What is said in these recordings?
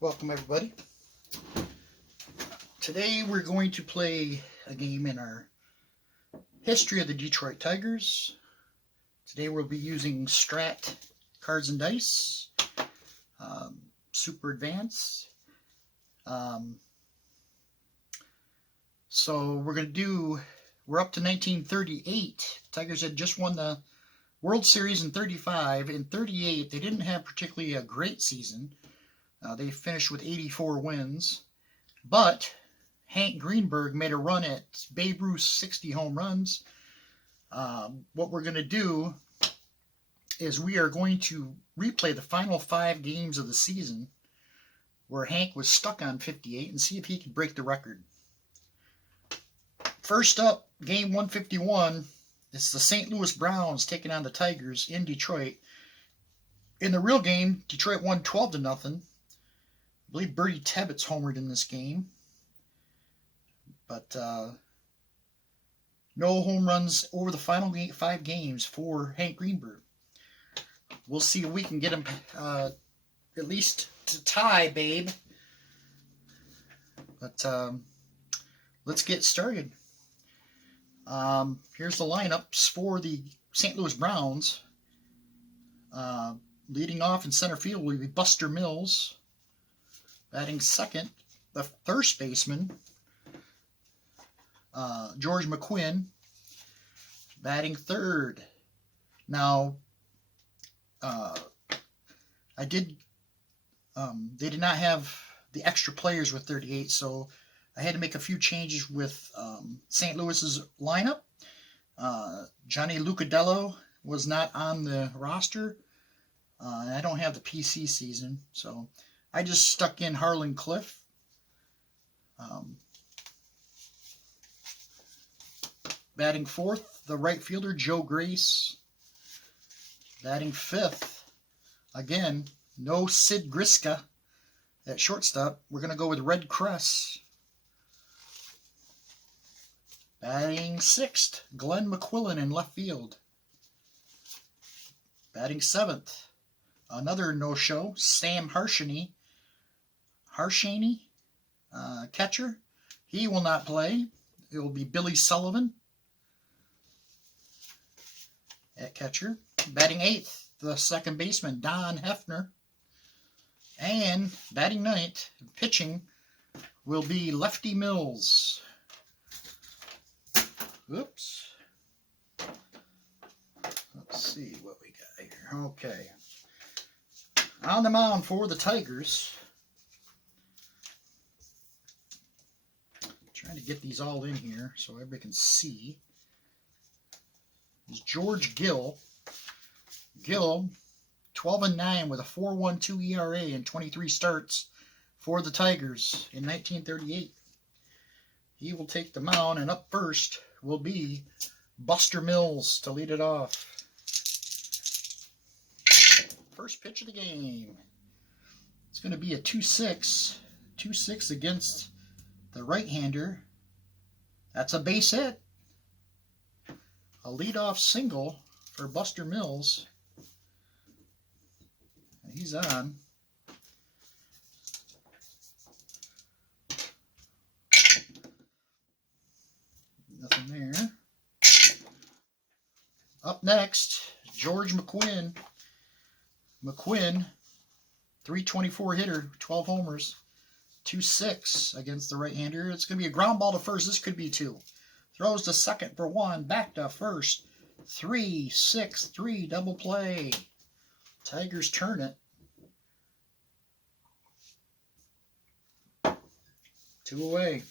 Welcome everybody. Today we're going to play a game in our history of the Detroit Tigers. Today we'll be using Strat cards and dice, super advanced. So we're up to 1938. Tigers had just won the World Series in 35. In 38, they didn't have particularly a great season. They finished with 84 wins, but Hank Greenberg made a run at Babe Ruth's 60 home runs. What we're going to do is we are going to replay the final 5 games of the season where Hank was stuck on 58 and see if he can break the record. First up, game 151. It's the St. Louis Browns taking on the Tigers in Detroit. In the real game, Detroit won 12-0. I believe Bertie Tebbetts homered in this game. But no home runs over the final 5 games for Hank Greenberg. We'll see if we can get him at least to tie Babe. But let's get started. Here's the lineups for the St. Louis Browns. Leading off in center field will be Buster Mills. Batting second, the first baseman, George McQuinn. Batting third. Now, they did not have the extra players with 38, so I had to make a few changes with St. Louis's lineup. Johnny Lucadello was not on the roster. And I don't have the PC season, so I just stuck in Harlan Cliff. Batting fourth, the right fielder, Joe Grace. Batting fifth, again, no Sid Griska at shortstop. We're going to go with Red Cress. Batting sixth, Glenn McQuillan in left field. Batting seventh, another no-show, Sam Harshaney, catcher. He will not play. It will be Billy Sullivan at catcher. Batting eighth, the second baseman, Don Hefner. And batting ninth, pitching, will be Lefty Mills. Oops. Let's see what we got here. Okay. On the mound for the Tigers. Trying to get these all in here so everybody can see. Is George Gill. Gill, 12-9 with a 4.12 ERA in 23 starts for the Tigers in 1938. He will take the mound, and up first will be Buster Mills to lead it off. First pitch of the game. It's going to be a 2-6. 2-6 against the right-hander. That's a base hit. A leadoff single for Buster Mills. He's on. Nothing there. Up next, George McQuinn. McQuinn, 324 hitter, 12 homers, 2-6 against the right-hander. It's going to be a ground ball to first. This could be 2. Throws to second for 1. Back to first. 3-6-3 double play. Tigers turn it. 2 away.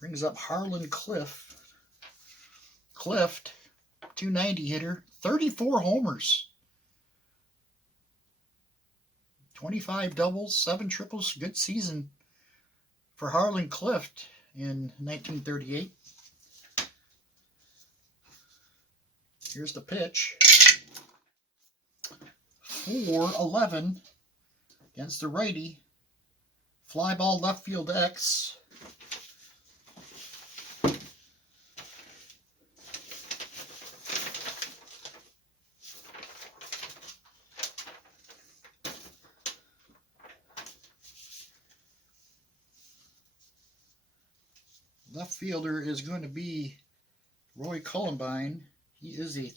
Brings up Harlan Cliff. Cliff, 290 hitter, 34 homers. 25 doubles, 7 triples. Good season for Harlan Cliff in 1938. Here's the pitch. 4-11 against the righty. Fly ball left field X. left fielder is going to be Roy Columbine. He is a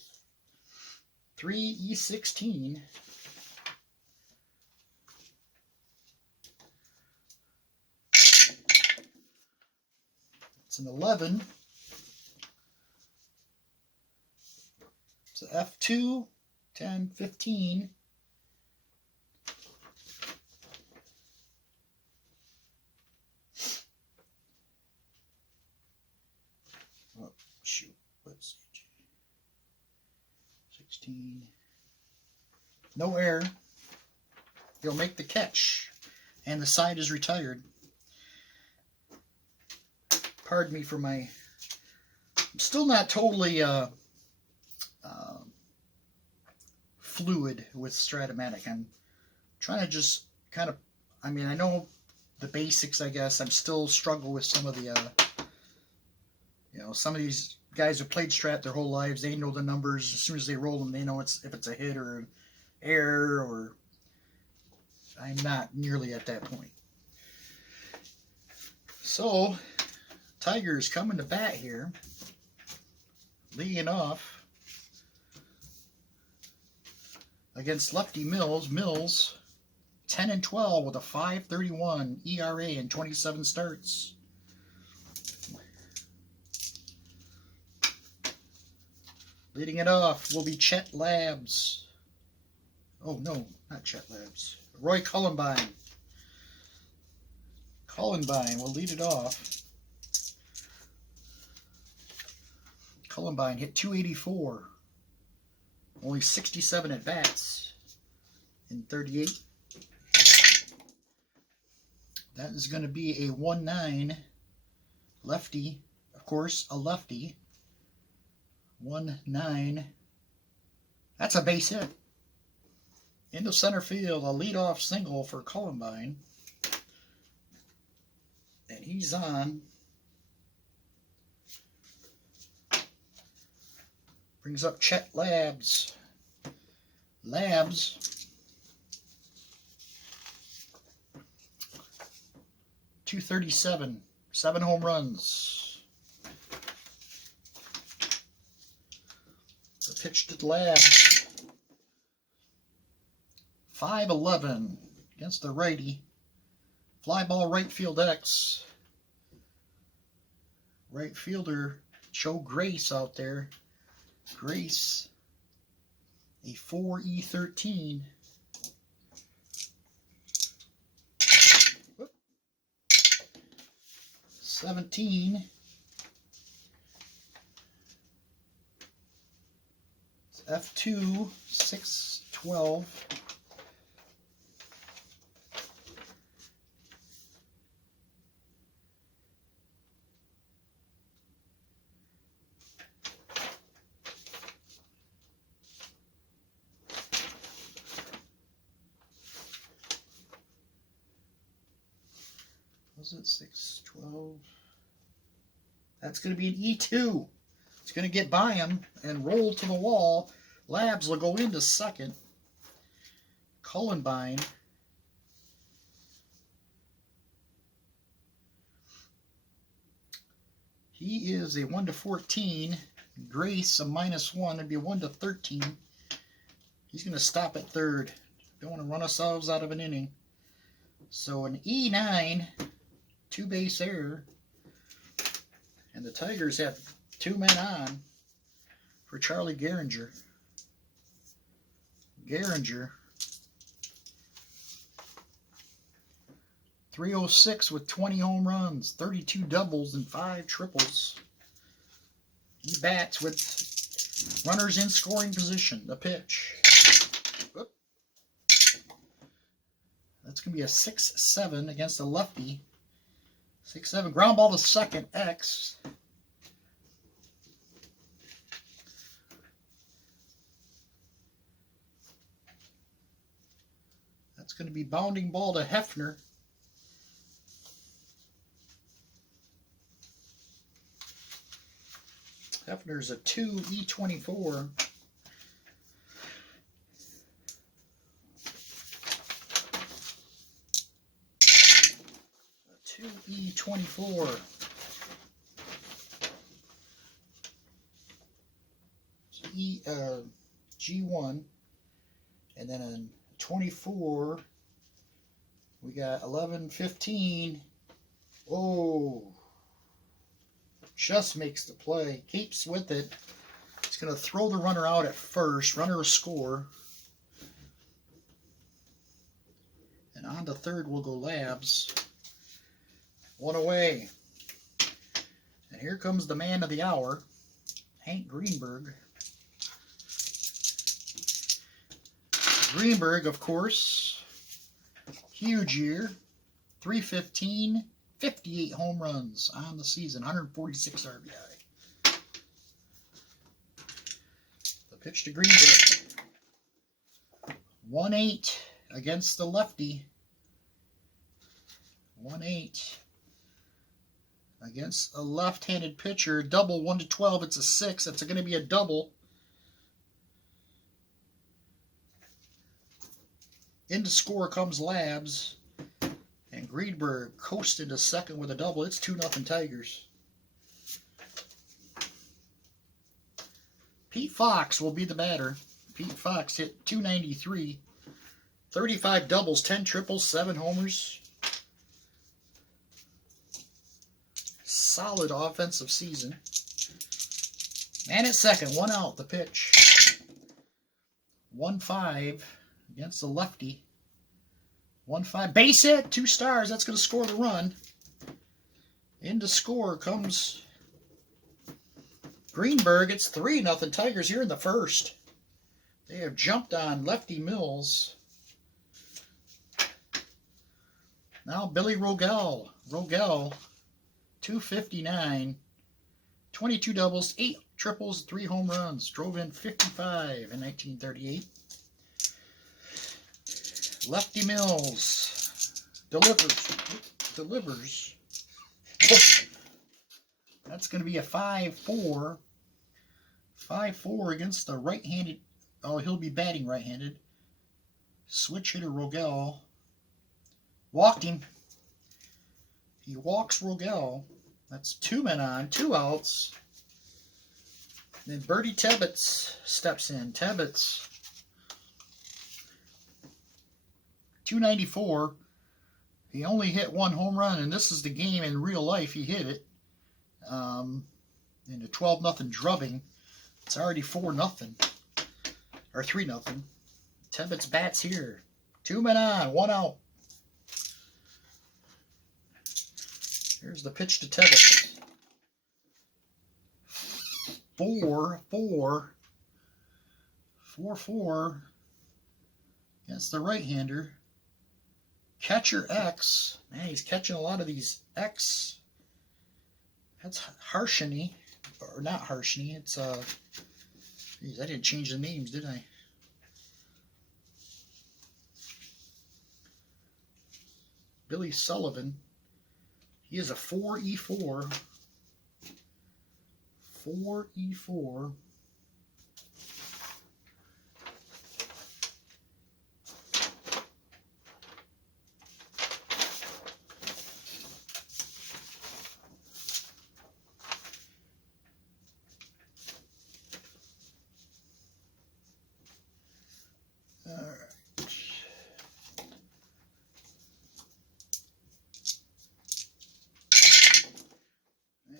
3E16. It's an 11. It's an F2, 10, 15. Oh, shoot. Let's see. 16. No error. He'll make the catch. And the side is retired. Pardon me for my... I'm still not totally fluid with Stratomatic. I'm trying to just kind of... I mean, I know the basics, I guess. I'm still struggle with some of the... you know, some of these guys who played Strat their whole lives, they know the numbers. As soon as they roll them, they know if it's a hit or an error, or... I'm not nearly at that point. So, Tiger's coming to bat here. Leading off against lefty Mills. Mills, 10-12 with a 5.31 ERA in 27 starts. Leading it off will be Chet Labs. Oh, no, not Chet Labs. Roy Columbine. Columbine will lead it off. Columbine hit 284. Only 67 at bats in 38. That is going to be a 1-9 lefty. Of course, a lefty. 1-9. That's a base hit. Into center field, a leadoff single for Columbine. And he's on. Brings up Chet Labs. Labs. 237. 7 home runs. The pitch to Labs. 5-11 against the righty. Fly ball right field X. Right fielder Joe Grace out there. Grace, a 4E13. Whoop. 17. It's F2, 6-12. Was it 6-12? That's going to be an E2. It's going to get by him and roll to the wall. Labs will go into second. Columbine. He is a 1-14. Grace, a -1. It'd be a 1-13. He's going to stop at third. Don't want to run ourselves out of an inning. So an E9. 2-base error, and the Tigers have 2 men on for Charlie Gehringer. Gehringer, 306 with 20 home runs, 32 doubles, and 5 triples. He bats with runners in scoring position. The pitch. Whoop. That's going to be a 6-7 against the lefty. 6-7, ground ball to second, X. That's going to be bounding ball to Hefner. Hefner's a 2E24. E24. G1. And then in 24, we got 11, 15. Oh, just makes the play. Keeps with it. It's going to throw the runner out at first. Runner will score. And on to third will go Labs. One away. And here comes the man of the hour, Hank Greenberg. Greenberg, of course, huge year. 315, 58 home runs on the season, 146 RBI. The pitch to Greenberg. 1-8 against the lefty. 1-8 against a left-handed pitcher. Double 1-12. It's a 6. It's going to be a double. Into score comes Labs. And Greenberg coasted to second with a double. It's 2-0 Tigers. Pete Fox will be the batter. Pete Fox hit .293. 35 doubles, 10 triples, 7 homers. Solid offensive season. Man at second, 1 out, the pitch. 1-5 against the lefty. 1-5, base hit, 2 stars. That's going to score the run. Into score comes Greenberg. It's 3-0 Tigers here in the first. They have jumped on lefty Mills. Now Billy Rogel. Rogel, 259, 22 doubles, 8 triples, 3 home runs. Drove in 55 in 1938. Lefty Mills delivers. That's going to be a 5-4. 5-4 against the right-handed. Oh, he'll be batting right-handed. Switch hitter Rogel. Walked him. He walks Rogel. That's 2 men on, 2 outs. Then Bertie Tebbetts steps in. Tebbetts, 294. He only hit 1 home run, and this is the game in real life he hit it. In a 12-0 drubbing. It's already 4-0. Or 3-0. Tebbetts bats here. 2 men on, 1 out. Here's the pitch to Tebbetts. 4-4. 4-4 against the right-hander. Catcher X. Man, he's catching a lot of these X. That's Harshany. Or not Harshany. It's, geez, I didn't change the names, did I? Billy Sullivan. He is a 4E4. 4E4.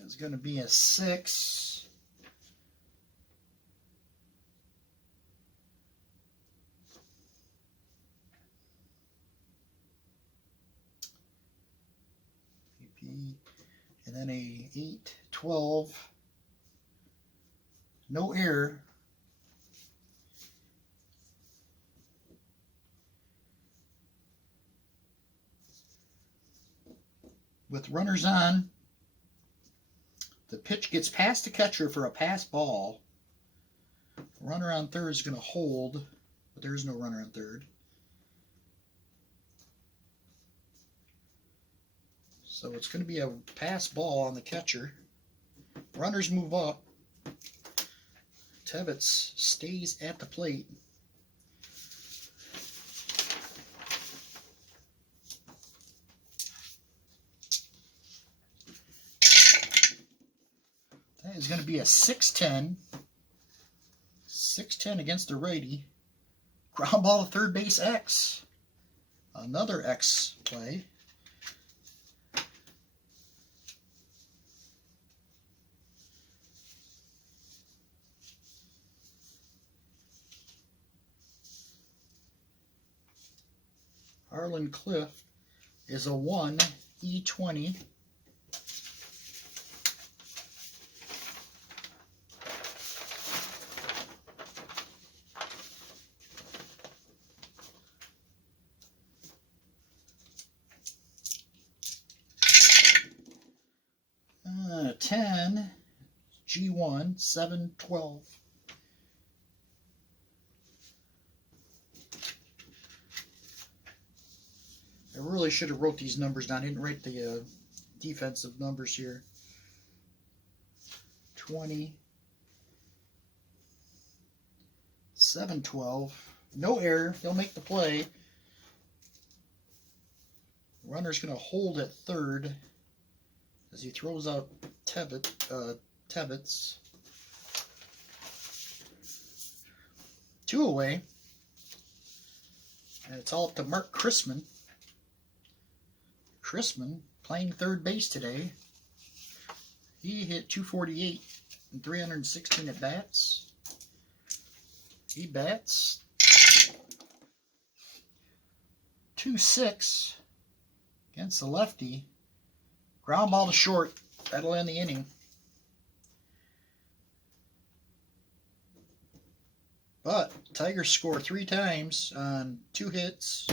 It's going to be a 6. PP. And then a 8, 12. No error. With runners on, the pitch gets past the catcher for a pass ball. Runner on third is going to hold, but there is no runner on third. So it's going to be a pass ball on the catcher. Runners move up. Tebbetts stays at the plate. That is going to be a 6-10. 6-10 against the righty. Ground ball to third base X. Another X play. Harlan Cliff is a 1, E20. Uh, 10, G1, 7-12. I really should have wrote these numbers down. I didn't write the defensive numbers here. 20, 7-12. No error. He'll make the play. Runner's going to hold at third as he throws out Tebbets. 2 away. And it's all up to Mark Chrisman. Chrisman playing third base today. He hit 248 and 316 at bats. He bats 2-6 against the lefty. Ground ball to short. That'll end the inning. But Tigers score 3 times on 2 hits.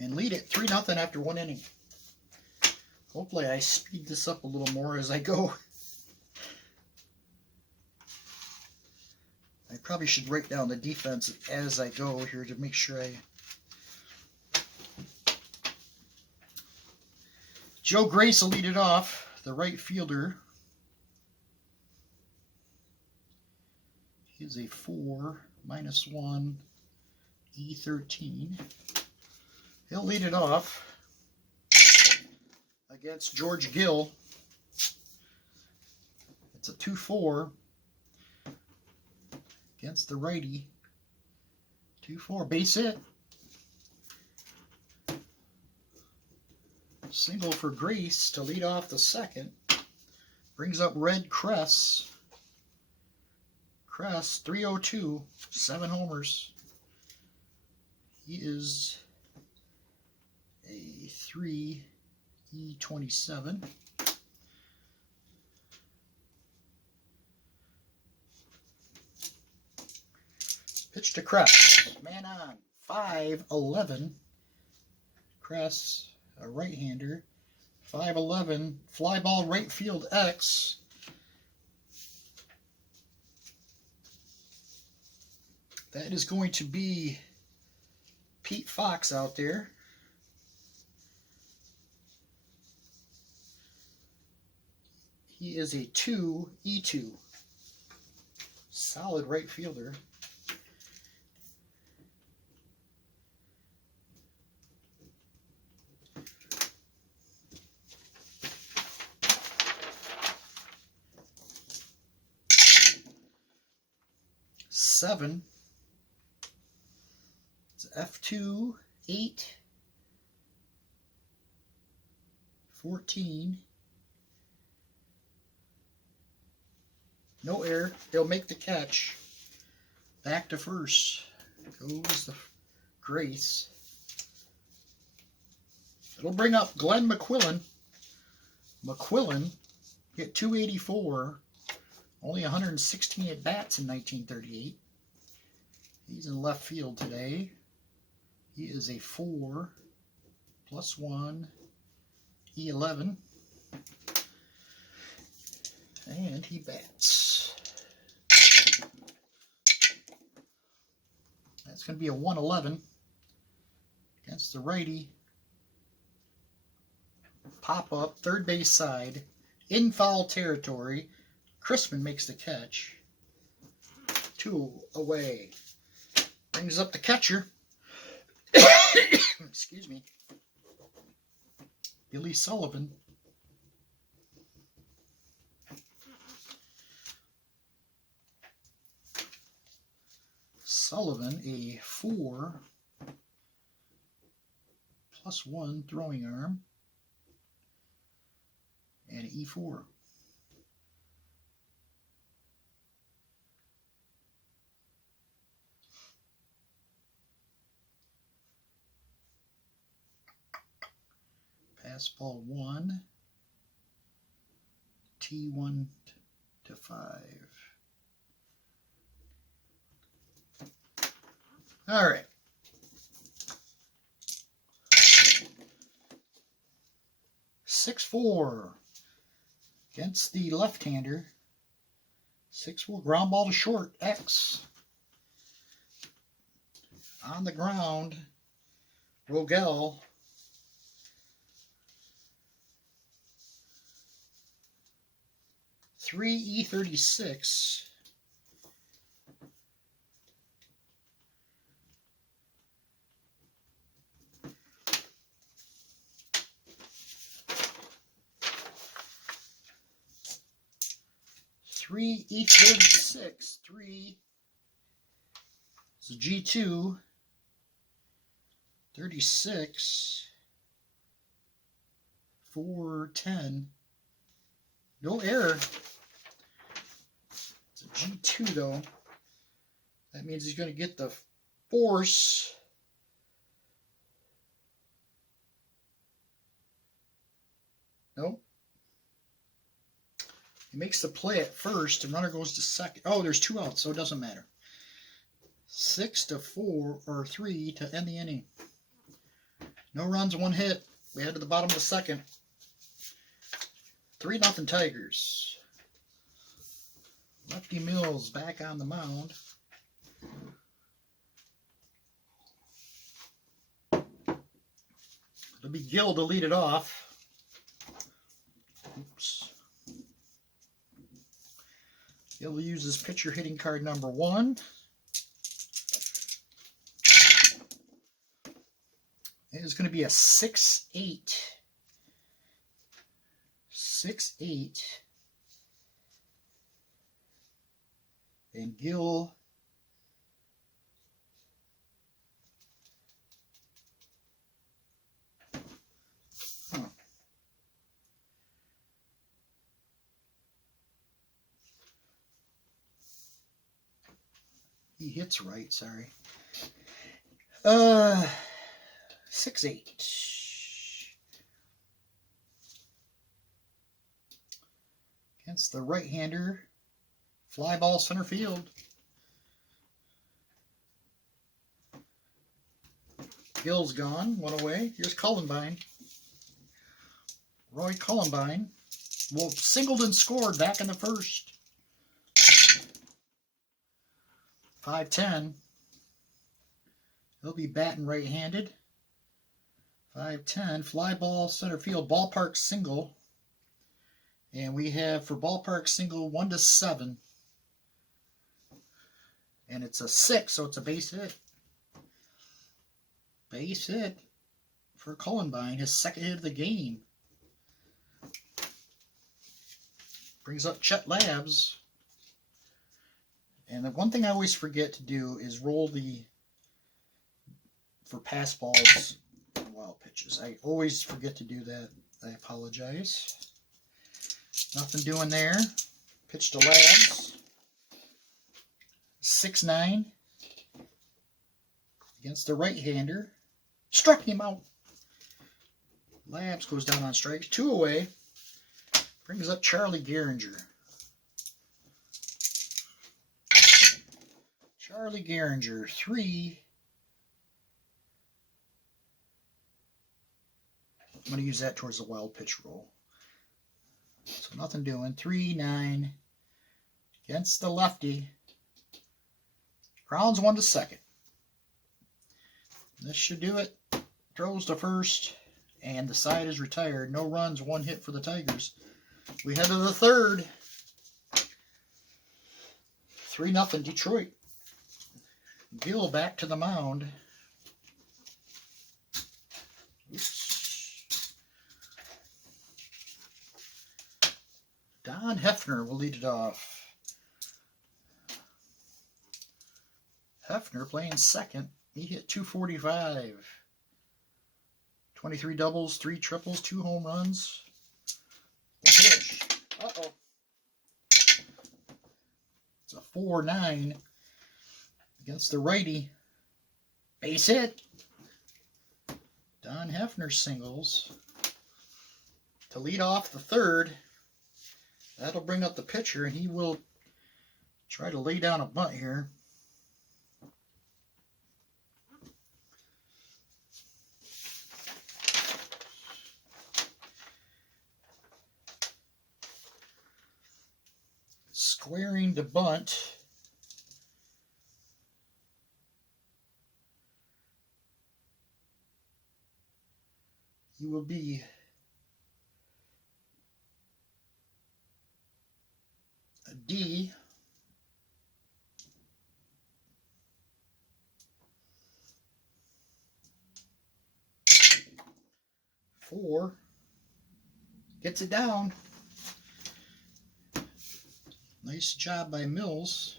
And lead it 3-0 after 1 inning. Hopefully I speed this up a little more as I go. I probably should write down the defense as I go here to make sure I... Joe Grace will lead it off, the right fielder. He's a 4, -1, E13. He'll lead it off against George Gill. It's a 2-4 against the righty. 2-4, base hit. Single for Grace to lead off the second. Brings up Red Kress. Kress, 302, 7 homers. He is a 3, E27. Pitch to Kress. Man on. 5-11. Kress, a right-hander. 5-11. Fly ball right field X. That is going to be Pete Fox out there. He is a 2, E2. Solid right fielder. Seven. It's F2, 8, 14. No error. They'll make the catch. Back to first goes the Grace. It'll bring up Glenn McQuillan. McQuillan hit 284. Only 116 at bats in 1938. He's in left field today. He is a 4, +1, E11. And he bats. That's going to be a 111 against the righty. Pop up, third base side, in foul territory. Chrisman makes the catch. 2 away. Brings up the catcher. Excuse me. Billy Sullivan. Sullivan, a 4+1 throwing arm, and an E4. Pass ball 1, T1 to 5. All right. 6-4 against the left-hander. 6-4 ground ball to short, X. On the ground, Rogel. 3E36. Three E36. 3 is a G2. 36. 410. No error. It's a G2 though. That means he's going to get the force. Nope. He makes the play at first, and runner goes to second. Oh, there's 2 outs, so it doesn't matter. 6-4 or 3 to end the inning. No runs, 1 hit. We head to the bottom of the second. 3-0 Tigers. Lefty Mills back on the mound. It'll be Gill to lead it off. Oops. Gill uses pitcher hitting card number 1. It's going to be a 6-8. 6-8. And Gill he hits right, sorry. 6-8. Against the right-hander. Fly ball center field. Gill's gone, 1 away. Here's Cullenbine. Roy Cullenbine. Well, singled and scored back in the first. 5-10. He'll be batting right-handed. 5-10. Fly ball center field. Ballpark single. And we have for ballpark single 1-7. And it's a 6, so it's a base hit. Base hit for Cullenbine, his second hit of the game. Brings up Chet Labs. And the one thing I always forget to do is roll for pass balls and wild pitches. I always forget to do that. I apologize. Nothing doing there. Pitch to Labs. 6-9 against the right-hander. Struck him out. Labs goes down on strikes. 2 away. Brings up Charlie Gehringer. Charlie Gehringer, 3. I'm going to use that towards the wild pitch roll. So nothing doing. 3-9 against the lefty. Grounds 1-2. This should do it. Throws to first, and the side is retired. No runs, 1 hit for the Tigers. We head to the third. 3-0 Detroit. Gill back to the mound. Oops. Don Hefner will lead it off. Hefner playing second. He hit 245. 23 doubles, 3 triples, 2 home runs. The pitch. Uh-oh. It's a 4-9 against the righty. Base hit. Don Hefner singles to lead off the third. That'll bring up the pitcher, and he will try to lay down a bunt here. Squaring to bunt. He will be a D. Four. Gets it down. Nice job by Mills.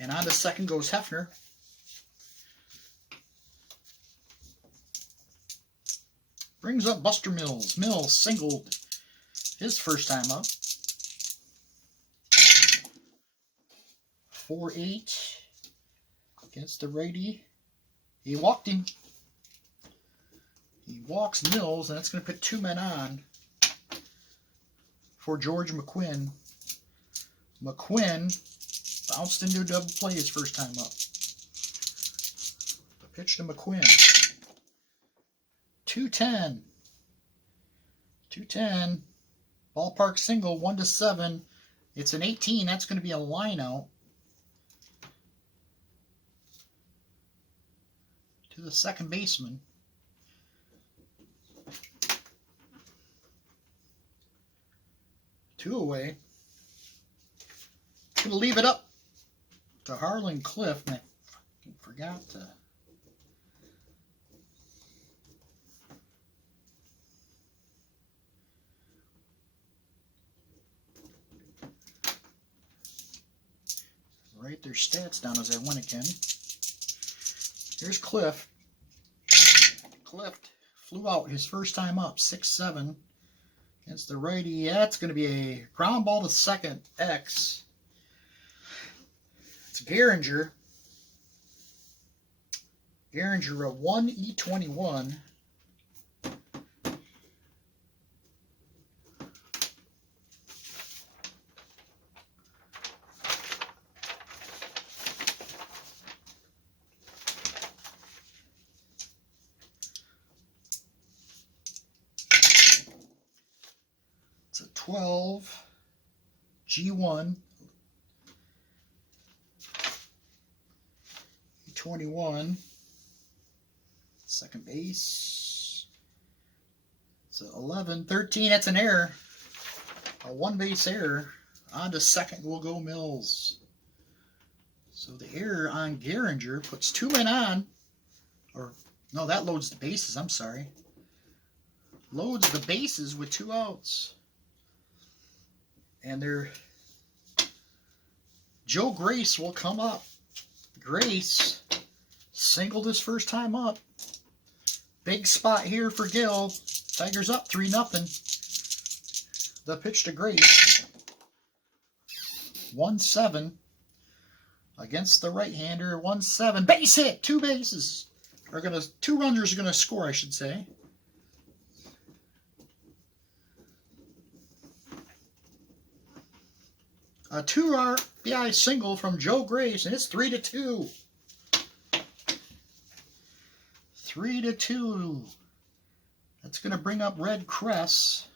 And on to second goes Hefner. Brings up Buster Mills. Mills singled his first time up. 4-8 against the righty. He walked him. He walks Mills, and that's going to put 2 men on for George McQuinn. McQuinn bounced into a double play his first time up. The pitch to McQuinn. 2-10. 2-10. Ballpark single, 1-7. It's an 18. That's going to be a line out to the second baseman. 2 away. Going to leave it up to Harlan Cliff. And I forgot to... write their stats down as I went again. Here's Cliff. Cliff flew out his first time up, 6-7 against the righty. That's going to be a ground ball to second, X. It's Gehringer. Gehringer, a 1E21. It's a 12 G1 E21. Second base. It's a 11 13. That's an error. A 1-base error. On to second will go Mills. So the error on Gehringer puts 2 men on. Or no, that loads the bases. I'm sorry. Loads the bases with 2 outs. And Joe Grace will come up. Grace singled his first time up. Big spot here for Gill. Tigers up 3-0. The pitch to Grace. 1-7 against the right-hander. 1-7. Base hit. 2 bases. 2 runners are gonna score, I should say. A 2 RBI single from Joe Grace, and it's 3-2. 3-2. That's going to bring up Red Cress.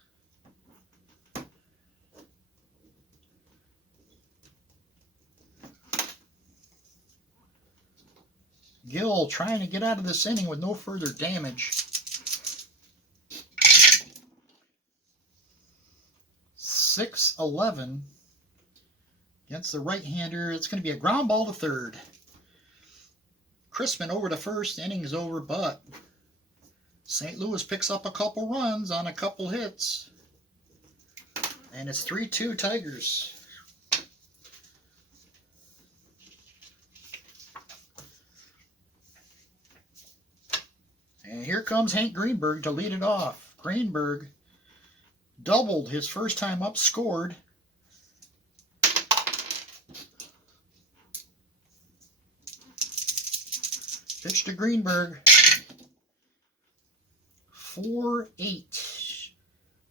Gill trying to get out of this inning with no further damage. 6-11 against the right-hander. It's going to be a ground ball to third. Crispin over to first. Inning's over, but St. Louis picks up a couple runs on a couple hits. And it's 3-2 Tigers. here comes Hank Greenberg to lead it off. Greenberg doubled his first time up, scored. Pitch to Greenberg. 4-8.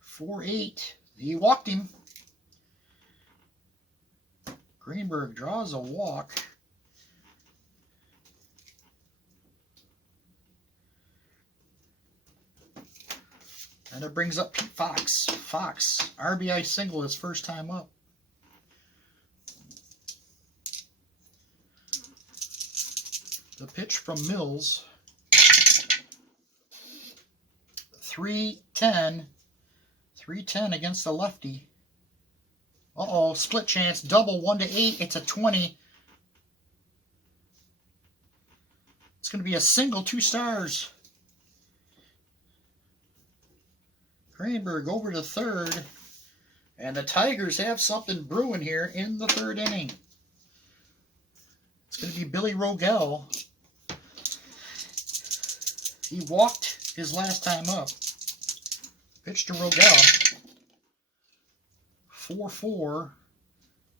4-8. He walked him. Greenberg draws a walk. And it brings up Pete Fox. Fox, RBI single his first time up. The pitch from Mills. 3-10. 3-10 against the lefty. Uh-oh, split chance, double 1-8. It's a 20. It's going to be a single, 2 stars. Greenberg over to third. And the Tigers have something brewing here in the third inning. It's going to be Billy Rogel. He walked his last time up. Pitch to Rogel. 4-4.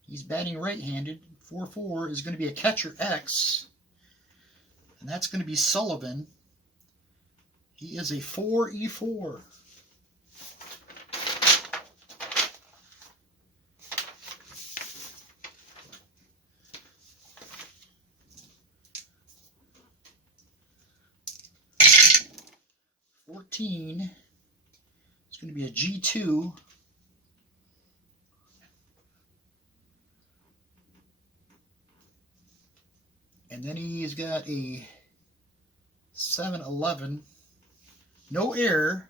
He's batting right-handed. 4-4 is going to be a catcher X. And that's going to be Sullivan. He is a 4-4. It's going to be a G2. And then he's got a 7-11. No error.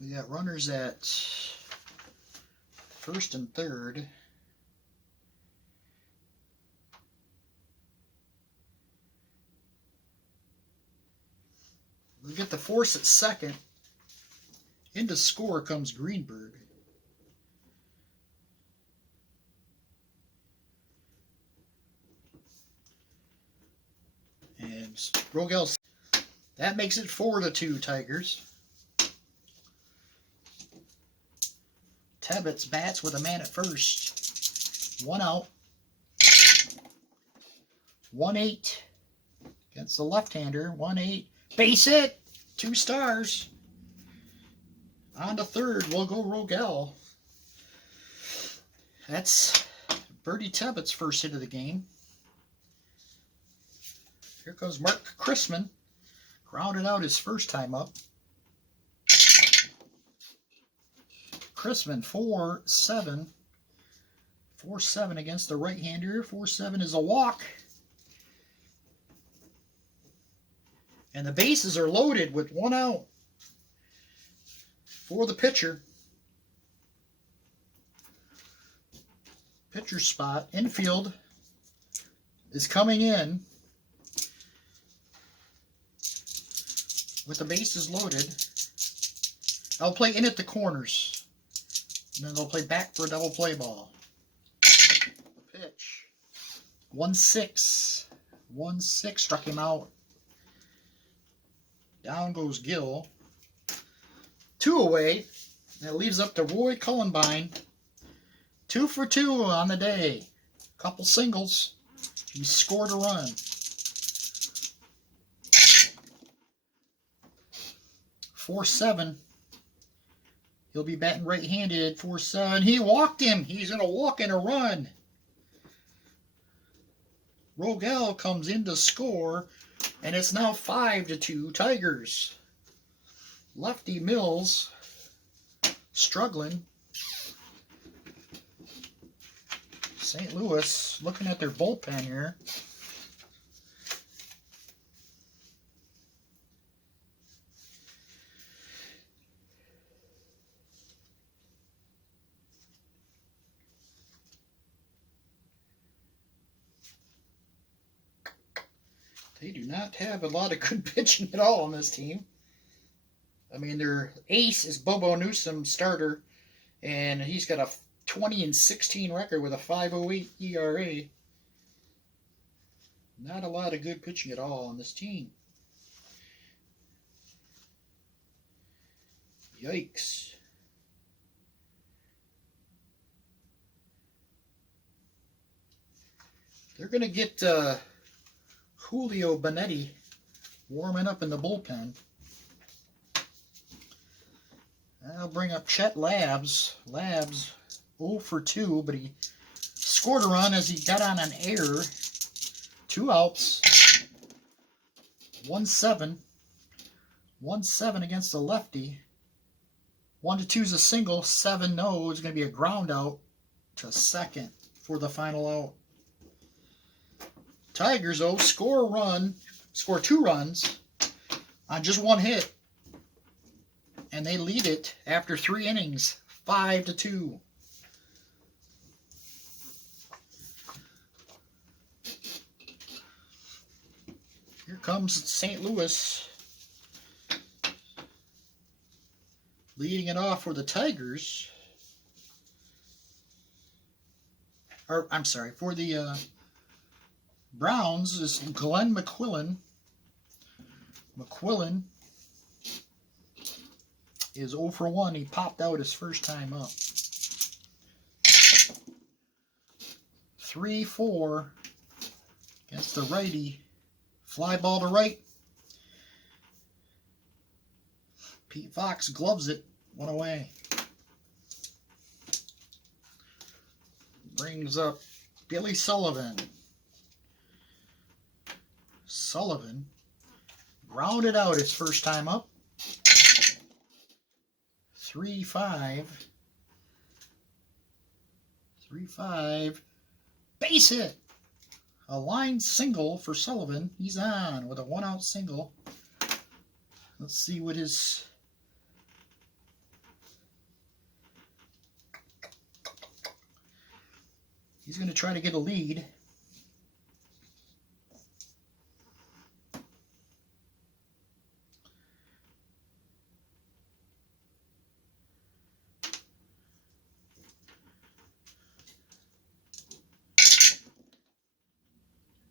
We got runners at first and third. We get the force at second. Into score comes Greenberg. And Rogel. That makes it 4-2 Tigers. Tebbets bats with a man at first. 1 out. 1-8 against the left-hander. 1-8. Base hit. 2 stars. On to third. We'll go Rogel. That's Bertie Tebbets' first hit of the game. Here comes Mark Chrisman. Grounded out his first time up. Chrisman, 4-7. 4-7 against the right-hander. 4-7 is a walk. And the bases are loaded with 1 out for the pitcher. Pitcher spot. Infield is coming in with the bases loaded. I'll play in at the corners. And then they'll play back for a double play ball. Pitch. 1-6. 1-6 struck him out. Down goes Gill. 2 away. That leaves up to Roy Cullenbine. 2 for 2 on the day. Couple singles. He scored a run. 4-7. He'll be batting right-handed. 4-7. He walked him. He's going to walk and a run. Rogel comes in to score, and it's now 5-2 Tigers. Lefty Mills struggling. St. Louis looking at their bullpen here. They do not have a lot of good pitching at all on this team. I mean, their ace is Bobo Newsom, starter, and he's got a 20-16 record with a 5.08 ERA. Not a lot of good pitching at all on this team. Yikes. They're going to get Julio Benetti warming up in the bullpen. I'll bring up Chet Labs. Labs 0 for 2, but he scored a run as he got on an error. 2 outs. 1-7. 1-7 against the lefty. 1-2 is a single. 7-0 is going to be a ground out to second for the final out. Tigers, though, score 2 runs on just 1 hit. And they lead it after 3 innings, 5-2. Here comes St. Louis, leading it off for the Tigers. Or, I'm sorry, for the Browns is Glenn McQuillan. McQuillan is 0 for 1. He popped out his first time up. 3-4 against the righty. Fly ball to right. Pete Fox gloves it. 1 away. Brings up Billy Sullivan. Sullivan grounded out his first time up. 3-5. 3-5. Base hit. A line single for Sullivan. He's on with a 1-out single. Let's see what his... He's going to try to get a lead.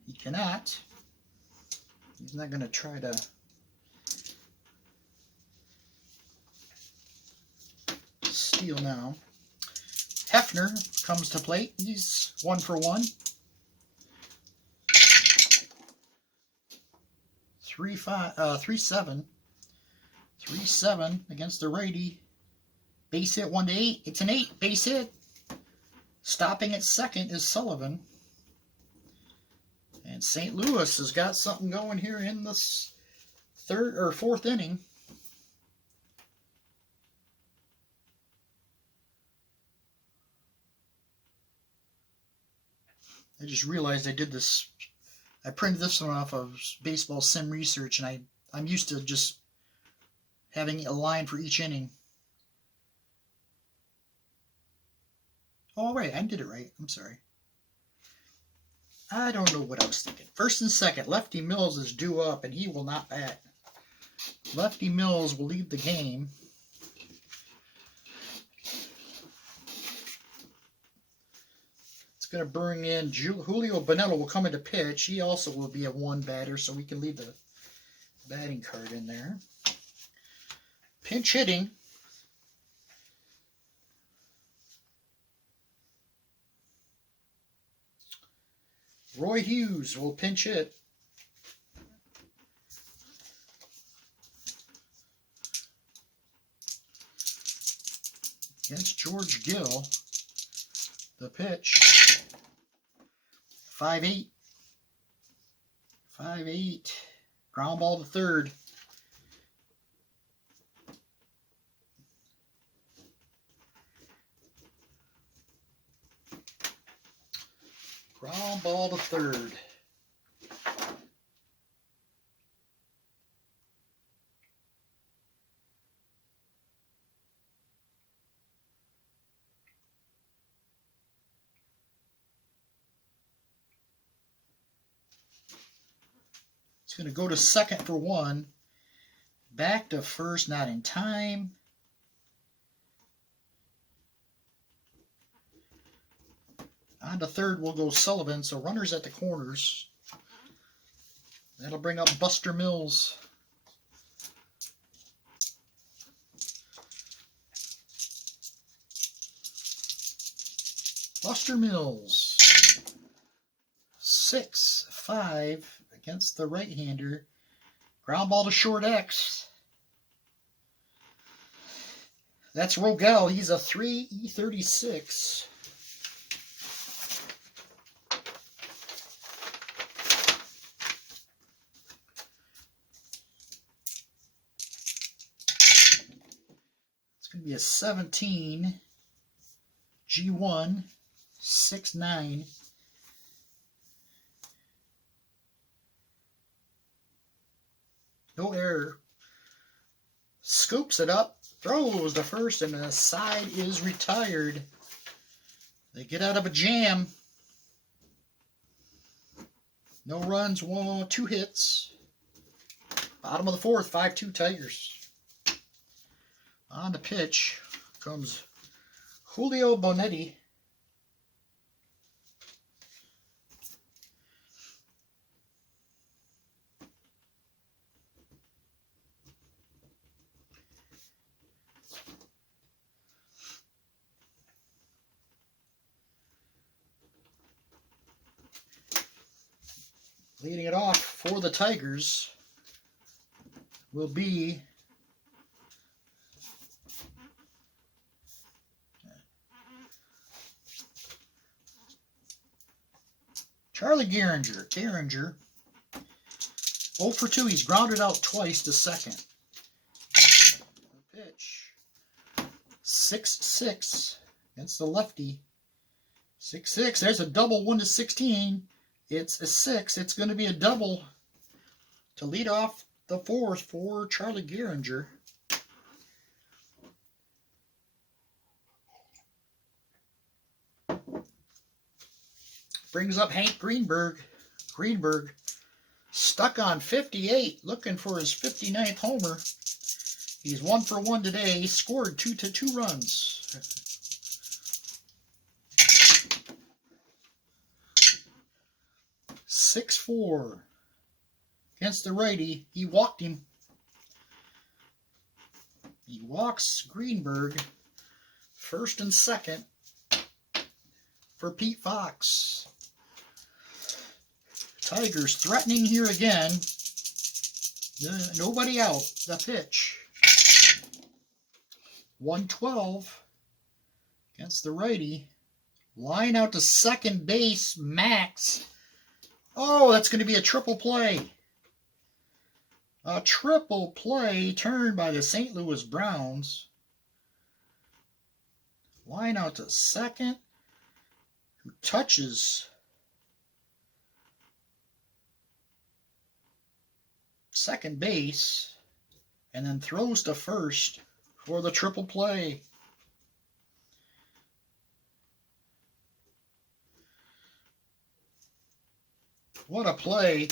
He cannot. He's not going to try to steal now. Hefner comes to plate. He's 1 for 1. 3-7. 3-7 against the righty. Base hit 1-8. It's an 8 base hit. Stopping at second is Sullivan. And St. Louis has got something going here in this 3rd or 4th inning. I just realized I did this. I printed this one off of Baseball Sim Research, and I'm used to just having a line for each inning. Oh, right, I did it right. I'm sorry. I don't know what I was thinking. First and second, Lefty Mills is due up, and he will not bat. Lefty Mills will lead the game. It's going to bring in Julio Bonello will come into pitch. He also will be a 1 batter, so we can leave the batting card in there. Pinch hitting. Roy Hughes will pinch hit. Against George Gill. The pitch. 5-8. 5-8. Ground ball to third. Ground ball to third. going to go to second for one. Back to first, not in time. On to third will go Sullivan, so runners at the corners. That'll bring up Buster Mills. Buster Mills. 6-5 against the right-hander. Ground ball to short X. That's Rogel. He's a 3E36. It's going to be a 17 G1 6-9. No error. Scoops it up, throws the first, and the side is retired. They get out of a jam. No runs, 2 hits. Bottom of the fourth, 5-2 Tigers. On the pitch comes Julio Bonetti. Leading it off for the Tigers will be Charlie Gehringer. 0 for 2. He's grounded out twice to second. Pitch. 6-6 against the lefty. 6-6. There's a double 1-16. It's a 6. It's going to be a double to lead off the fourth for Charlie Gehringer. Brings up Hank Greenberg. Greenberg stuck on 58, looking for his 59th homer. He's 1 for 1 today. He scored 2 runs. .6-4 against the righty. He walked him. He walks Greenberg. First and second for Pete Fox. Tigers threatening here again. Nobody out. The pitch. 112 against the righty. Line out to second base. Max. Oh, that's going to be a triple play. A triple play turned by the St. Louis Browns. Line out to second. Who touches second base and then throws to first for the triple play. What a play.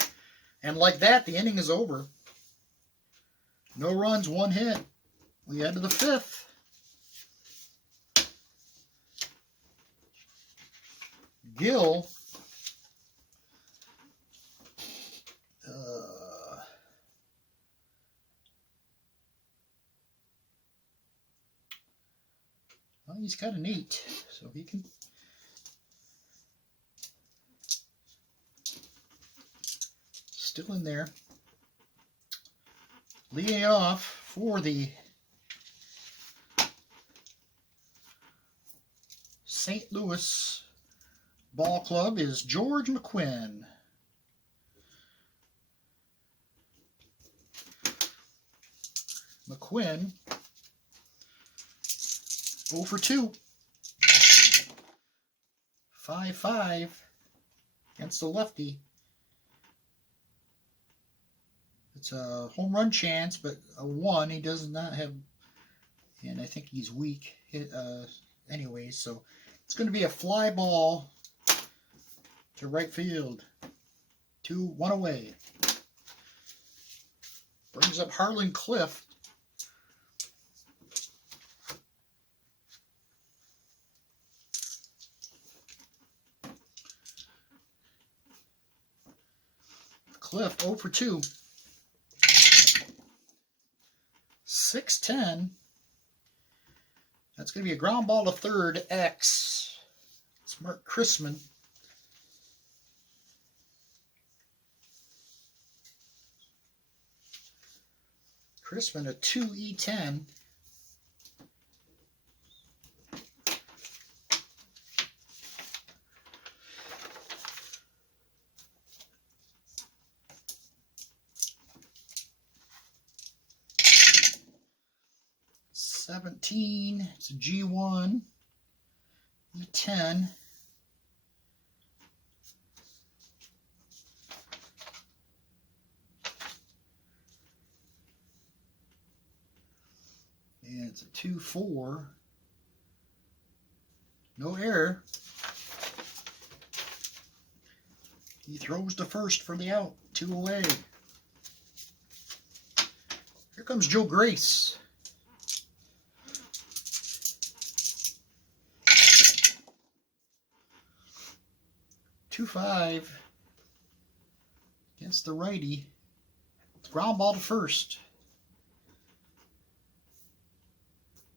And like that, the inning is over. No runs, 1 hit. We head to the fifth. Gill. Well, he's kind of neat, so he can. Still in there. Leading off for the St. Louis Ball Club is George McQuinn. McQuinn 0 for 2. 5-5 against the lefty. It's a home run chance, but a 1. He does not have, and I think he's weak anyways, so it's going to be a fly ball to right field. 2-1 away. Brings up Harlan Cliff. Cliff 0 for 2. 6-10. That's going to be a ground ball to third, X. It's Mark Chrisman. Chrisman, a 2E10. It's a G1, E10. And it's a 2-4. No error. He throws to first for the out. 2 away. Here comes Joe Grace. Two-five against the righty. Ground ball to first.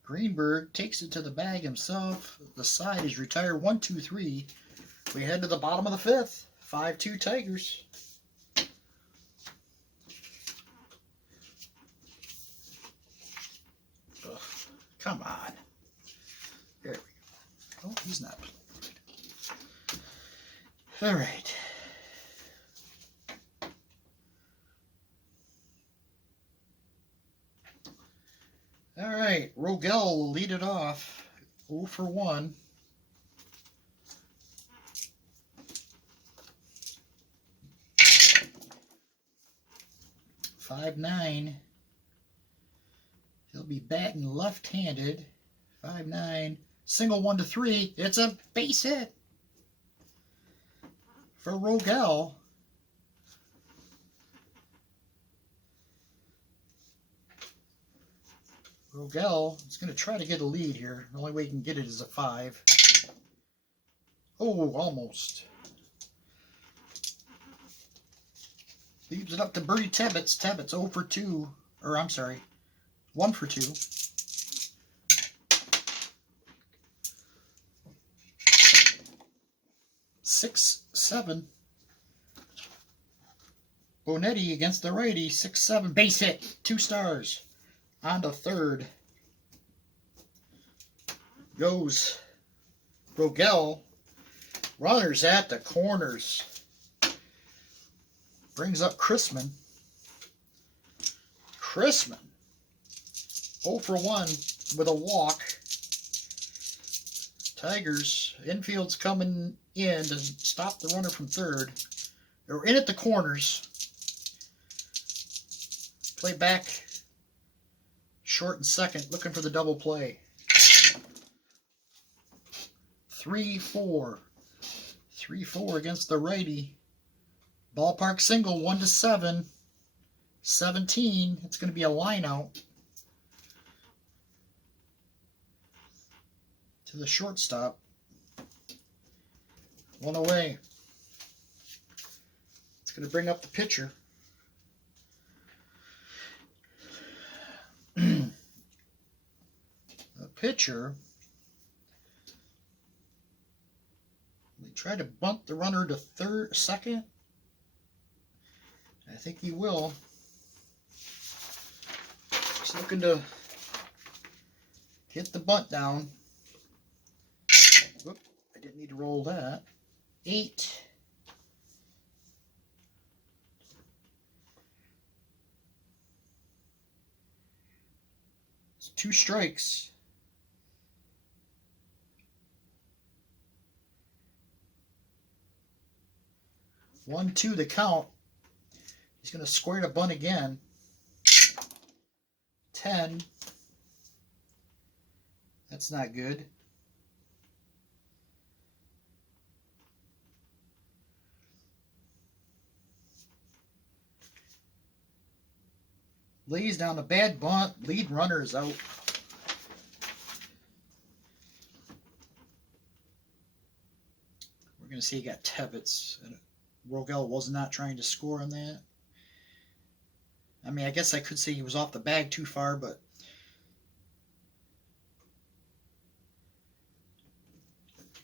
Greenberg takes it to the bag himself. The side is retired. 1-2-3. We head to the bottom of the fifth. 5-2 Tigers. Ugh, come on. There we go. Oh, he's not playing. All right. All right. Rogel will lead it off. 0 for 1. (5-9). He'll be batting left-handed. 5-9. Single 1-3. It's a base hit for Rogel. Rogel is going to try to get a lead here. The only way he can get it is a 5. Oh, almost. Leaves it up to Bertie Tebbets. Tebbets 0 for 2. Or, I'm sorry, 1 for 2. 6-7. Bonetti against the righty. 6-7. Base hit. 2 stars. On to third. Goes Rogel. Runners at the corners. Brings up Chrisman. Chrisman 0 for 1 with a walk. Tigers, infield's coming in to stop the runner from third. They're in at the corners. Play back. Short and second, looking for the double play. 3-4. 3-4 against the righty. Ballpark single, 1-7. 17. It's going to be a line out to the shortstop. 1 away. It's going to bring up the pitcher. The pitcher, they try to bunt the runner to second. I think he will. He's looking to get the bunt down. Whoop, I didn't need to roll that. 8. It's 2 strikes. One, 2 the count. He's going to square the bunt again. 10. That's not good. Lays down a bad bunt. Lead runner is out. We're going to see he got Tebbets. Rogel was not trying to score on that. I mean, I guess I could say he was off the bag too far, but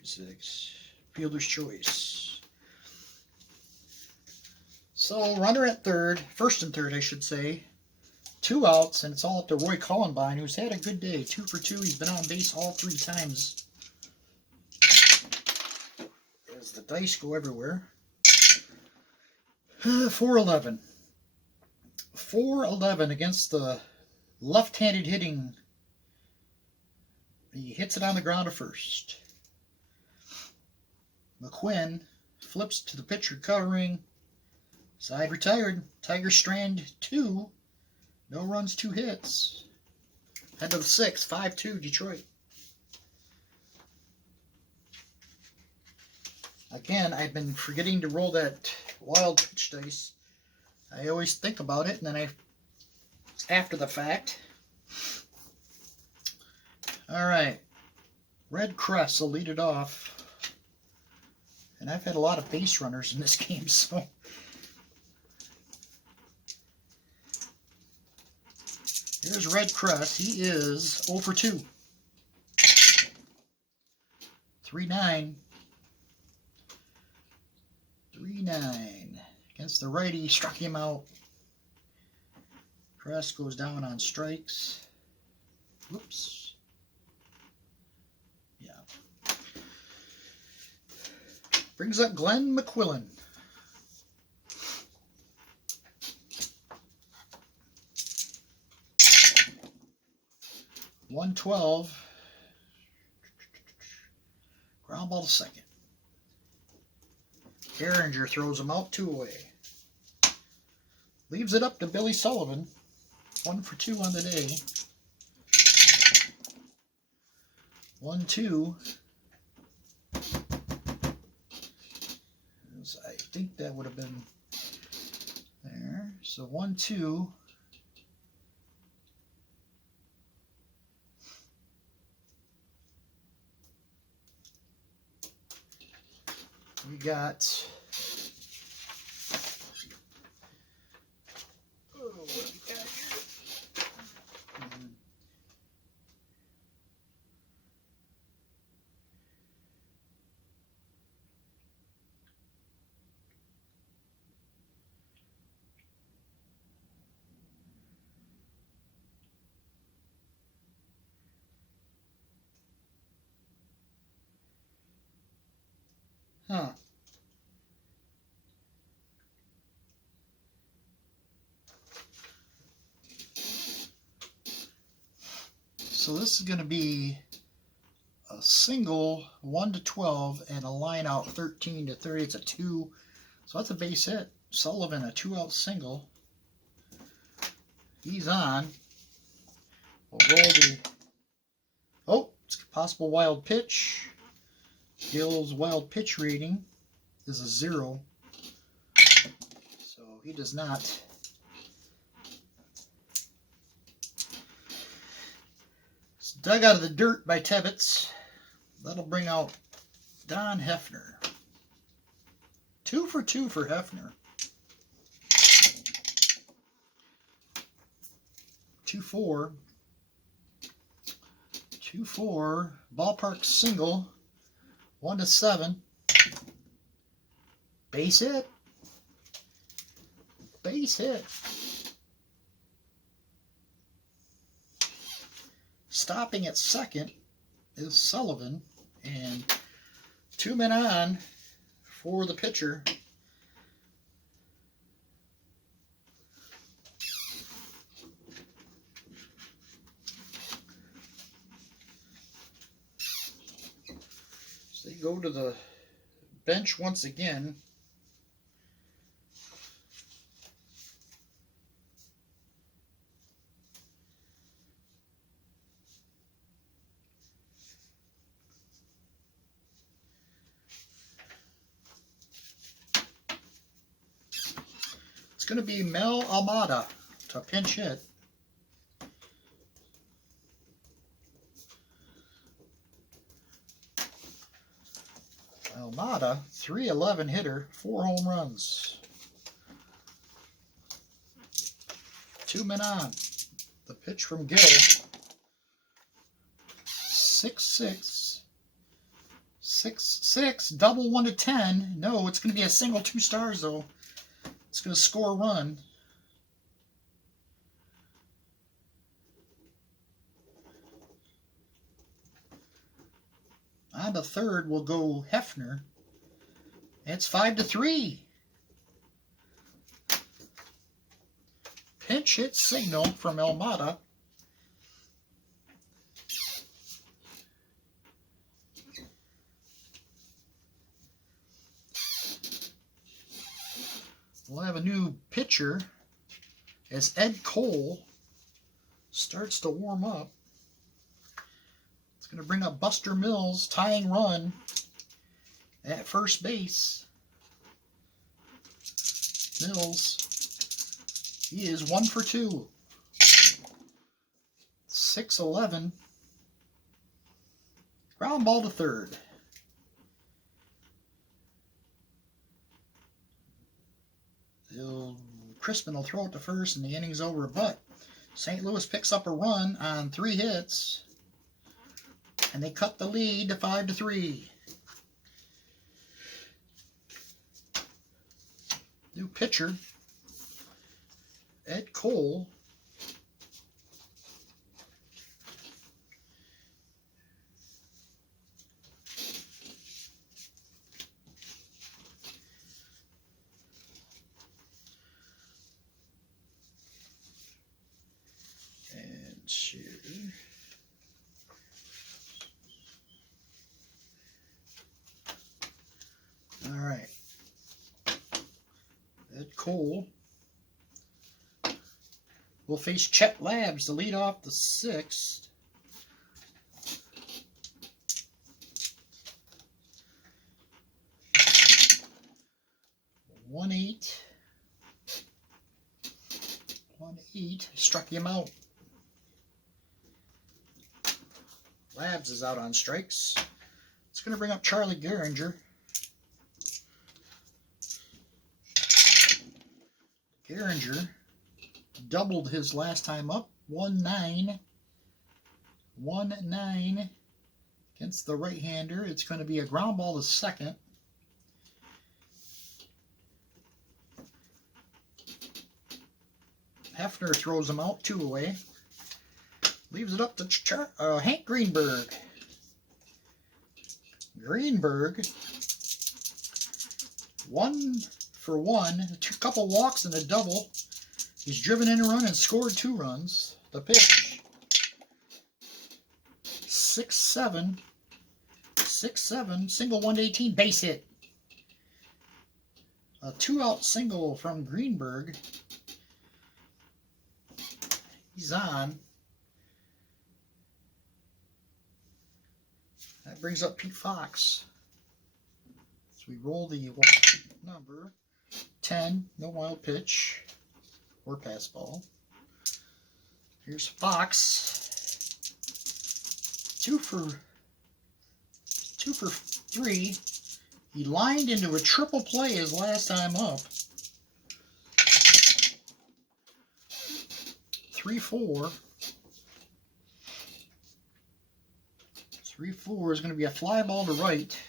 6. Fielder's choice. So, runner at third, first and third, I should say. 2 outs, and it's all up to Roy Cullenbine, who's had a good day. 2 for 2. He's been on base all 3 times. As the dice go everywhere. 4-11. 4-11 against the left-handed hitting. He hits it on the ground to first. McQuinn flips to the pitcher covering. Side retired. Tiger strand 2. No runs, 2 hits. Head to the 6th. 5-2 Detroit. Again, I've been forgetting to roll that wild pitch dice. I always think about it, and then after the fact. All right. Red Crest will lead it off. And I've had a lot of base runners in this game, so. Here's Red Crest. He is 0 for 2. 3-9. 3-9. Against the righty, struck him out. Crest goes down on strikes. Whoops. Yeah. Brings up Glenn McQuillan. .112. Ground ball to second. Gehringer throws him out, 2 away. Leaves it up to Billy Sullivan. 1 for 2 on the day. 1-2. I think that would have been there. So 1-2. We got. Oh, what do we got here? Huh. So this is going to be a single 1 to 12 and a line out 13 to 30. It's a 2. So that's a base hit. Sullivan, a 2-out single. He's on. We'll roll the. Oh, it's a possible wild pitch. Gill's wild pitch rating is a 0. So he does not. It's dug out of the dirt by Tebbets. That'll bring out Don Hefner. 2 for 2 for Hefner. 2-4. 2-4. Ballpark single. 1 to 7. Base hit. Base hit. Stopping at second is Sullivan, and 2 men on for the pitcher. So they go to the bench once again. It's going to be Mel Almada to pinch hit. Mata, 311 hitter, 4 home runs. 2 men on. The pitch from Gill. 6-6. 6-6. Double 1 to 10. No, it's going to be a single 2 stars though. It's going to score a run. On the third will go Hefner. It's 5-3. Pinch hit signal from Almada. We'll have a new pitcher as Ed Cole starts to warm up. It's going to bring up Buster Mills, tying run at first base. Mills, he is 1 for 2. 6-11. Ground ball to third. Crispin will throw it to first and the inning's over, but St. Louis picks up a run on 3 hits and they cut the lead to 5-3. New pitcher, Ed Cole. All right. Ed Cole will face Chet Labs to lead off the 6th. One eight. Struck him out. Labs is out on strikes. It's going to bring up Charlie Gehringer. Gehringer doubled his last time up. 1-9. 1-9 against the right-hander. It's going to be a ground ball to second. Hefner throws him out, 2 away. Leaves it up to Hank Greenberg. Greenberg, 1 for 1, a couple walks and a double. He's driven in a run and scored 2 runs. The pitch, 6-7, 6-7, single 1-18, base hit. A 2-out single from Greenberg. He's on. That brings up Pete Fox. So we roll the number 10, no wild pitch or pass ball. Here's Fox. 2 for 3. He lined into a triple play his last time up. 3-4. 3-4 is going to be a fly ball to right.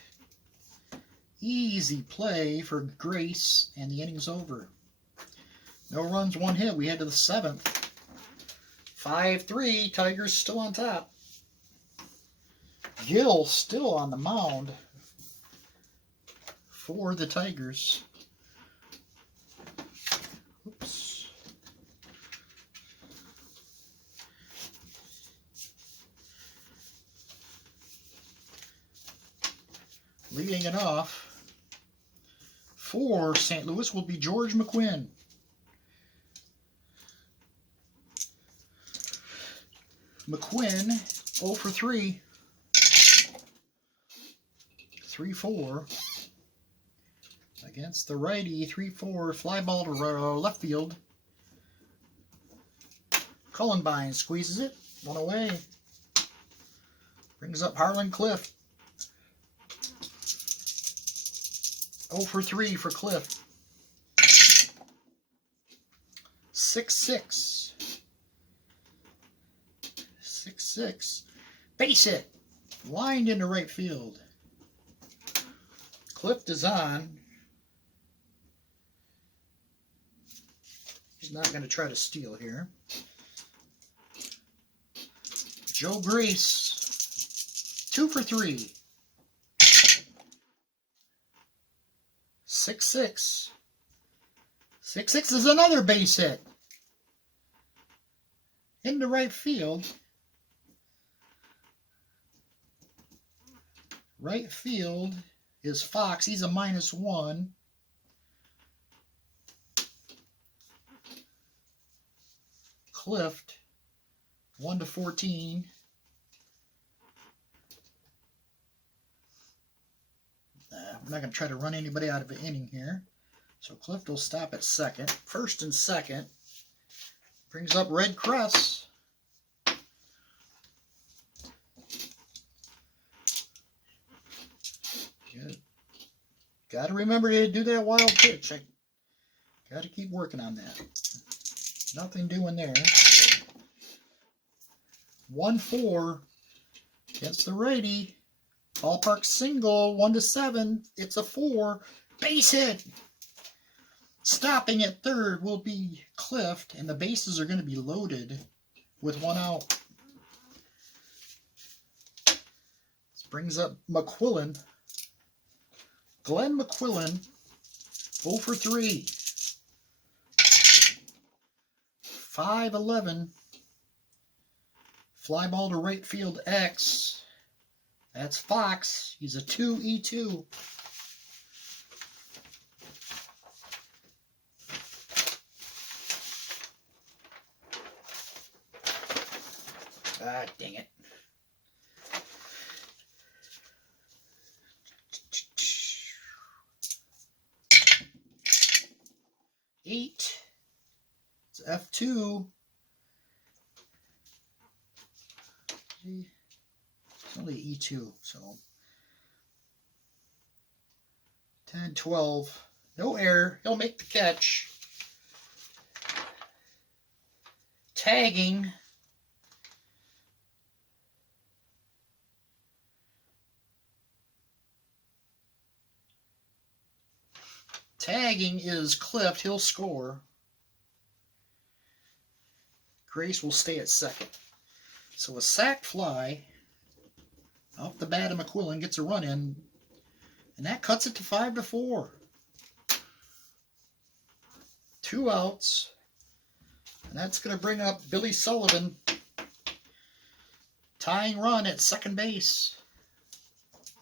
Easy play for Grace, and the inning's over. No runs, 1 hit. We head to the 7th. 5-3. Tigers still on top. Gill still on the mound for the Tigers. Oops. Leading it off for St. Louis will be George McQuinn. McQuinn 0 for 3. 3-4 against the righty. 3-4 fly ball to left field. Cullenbine squeezes it. 1 away. Brings up Harlan Cliff. 0 for 3 for Cliff. 6-6. 6-6. Base hit. Lined into right field. Cliff is on. He's not going to try to steal here. Joe Grace. 2 for 3. 6-6. 6-6 is another base hit. Into right field. Right field is Fox. He's a -1. Clift, 1 to 14. We're not going to try to run anybody out of an inning here. So Clift will stop at second. First and second. Brings up Red Cress. Good. Got to remember to do that wild pitch. I got to keep working on that. Nothing doing there. 1-4 against the righty. Ballpark single, 1 to 7. It's a 4. Base hit. Stopping at third will be Clift, and the bases are going to be loaded with 1 out. This brings up McQuillan. Glenn McQuillan, 0 for 3. 5-11. Fly ball to right field X. That's Fox. He's a 2-E2. Ah, dang it. Eight. It's F2. It's only E2, so 10, 12. No error. He'll make the catch. Tagging. Tagging is Clift. He'll score. Grace will stay at second. So a sac fly off the bat of McQuillan gets a run in, and that cuts it to 5-4. 2 outs, and that's going to bring up Billy Sullivan. Tying run at second base.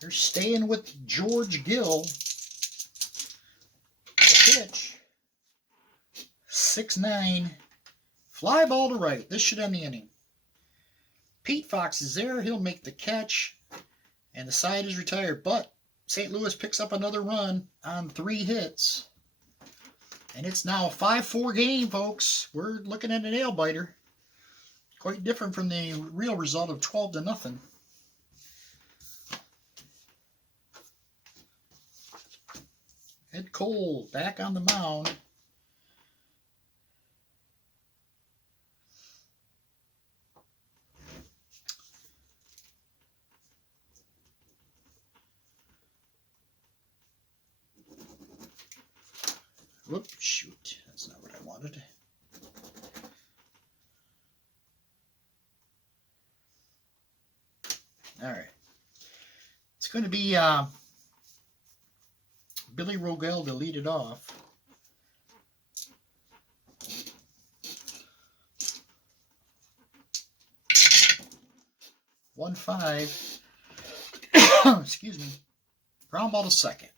They're staying with George Gill. The pitch. 6-9. Fly ball to right. This should end the inning. Pete Fox is there. He'll make the catch. And the side is retired. But St. Louis picks up another run on 3 hits. And it's now a 5-4 game, folks. We're looking at a nail biter. Quite different from the real result of 12-0. Ed Cole back on the mound. Whoops, shoot. That's not what I wanted. All right. It's going to be Billy Rogel to lead it off. One five. Excuse me. Ground ball to second.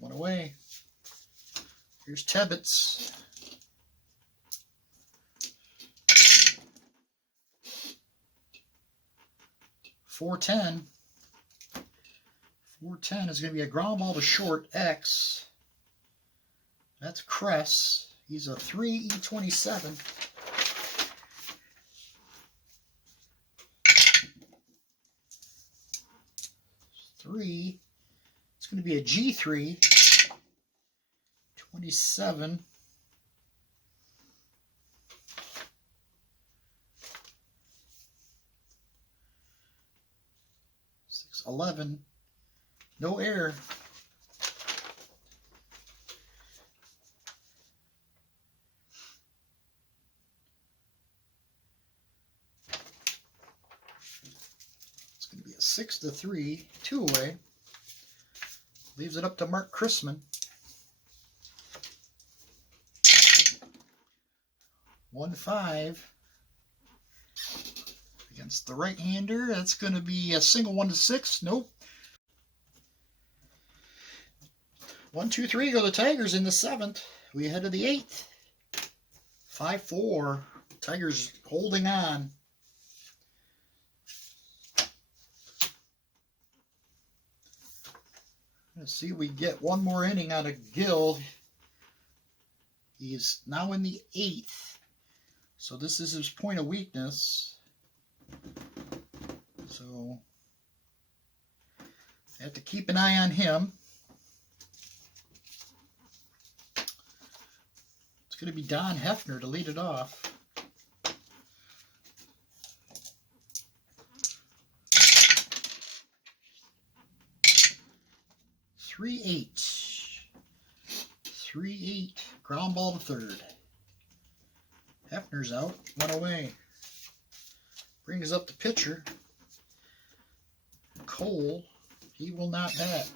1 away. Here's Tebbets. .410. 410 is going to be a ground ball to short X. That's Kress. He's a 3E27. 3. It's going to be a G3. 27. 11. No air. It's going to be a 6-3, 2 away. Leaves it up to Mark Chrisman. 1-5. Against the right-hander, that's going to be a single 1-6. Nope. 1, 2, 3 go the Tigers in the 7th. We head to the 8th. 5-4. Tigers holding on. Let's see if we get one more inning out of Gill. He's now in the 8th. So this is his point of weakness. So I have to keep an eye on him. It's going to be Don Hefner to lead it off. Three eight. Ground ball to third. Hefner's out. 1 away. Brings up the pitcher. Cole. He will not bat.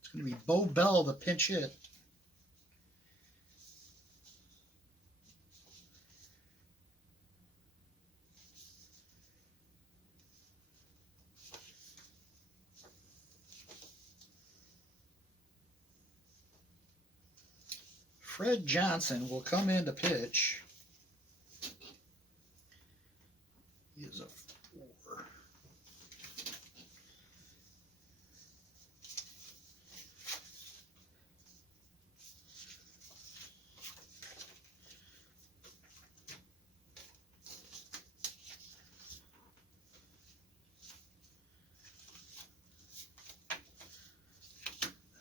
It's going to be Bo Bell, the pinch hit. Fred Johnson will come in to pitch. He is a 4.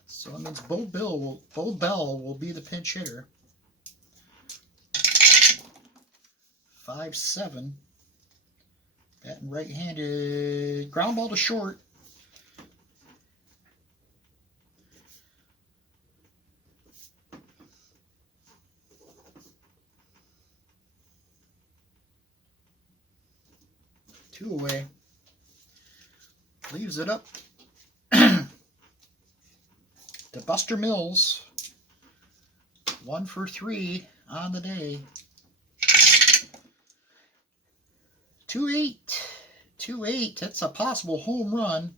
So that means Bo Bell will be the pinch hitter. 5-7. Batting right-handed. Ground ball to short. Two away. Leaves it up to Buster Mills. 1 for 3 on the day. 2-8. 2-8. That's a possible home run.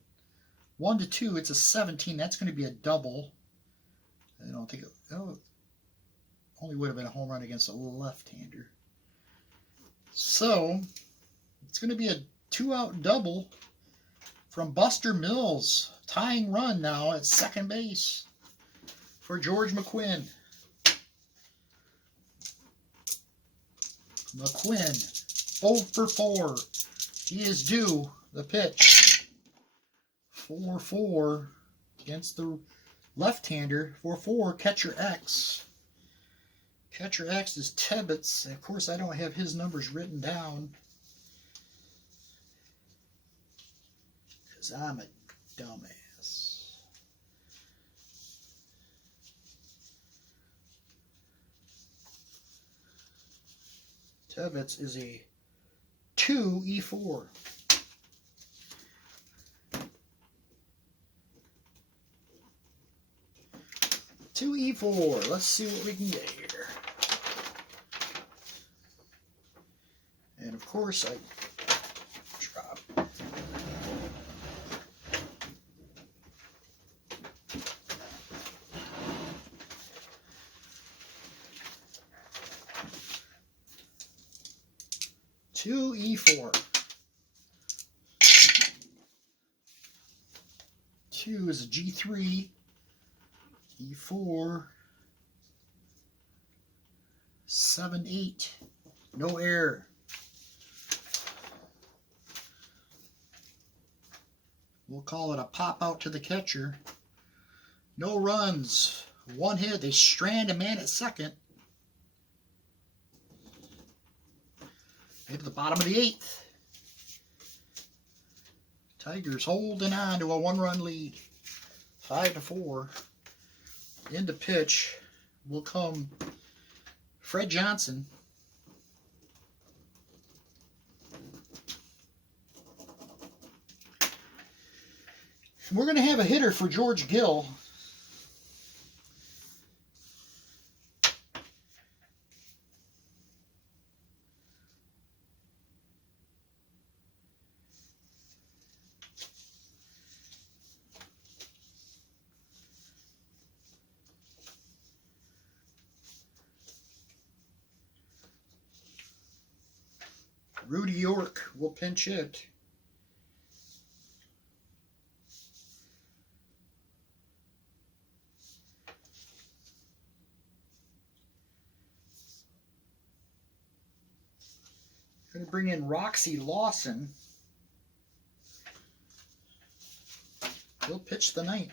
1-2. It's a 17. That's going to be a double. I don't think it only would have been a home run against a left-hander. So it's going to be a 2-out double from Buster Mills. Tying run now at second base for George McQuinn. McQuinn, 0 for 4. He is due the pitch. 4-4 against the left-hander. 4-4, catcher X. Catcher X is Tebbets. Of course, I don't have his numbers written down, because I'm a dumbass. Tebbets is a 2E4. Let's see what we can get here. And of course, I drop. Two E4. 2 is a G3, E4, 7, 8, no error. We'll call it a pop out to the catcher. No runs, 1 hit. They strand a man at second. Into the bottom of the 8th. Tigers holding on to a 1-run lead. 5-4. Into pitch will come Fred Johnson. We're going to have a hitter for George Gill. Rudy York will pinch hit. Going to bring in Roxy Lawson. He'll pitch the 9th.